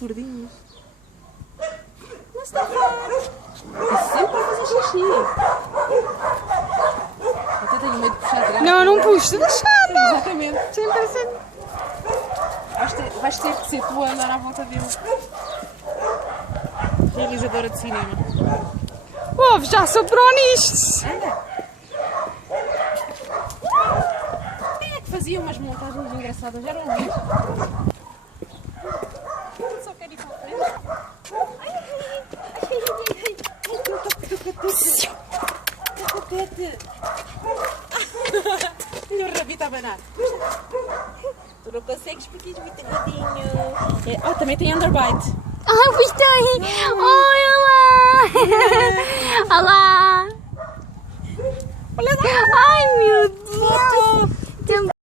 gordinhos. Mas está fácil. É sempre para fazer xixi. Até tenho medo de puxar de Não, não puxo, deixar. Exatamente. Sempre assim. Vais ter que ser tu a andar à volta dele. Realizadora de cinema. Ouve, já sou pró nisto. Anda! Quem é que fazia umas montagens engraçadas? Era um vídeo. Só quero ir para a frente. Tocate! Olha o rabito a abanar. Tu não consegues porque és muito gordinho. Também tem underbite. Ai, gostei. Oi, olá. Olá. Olha lá. Ai, meu Deus.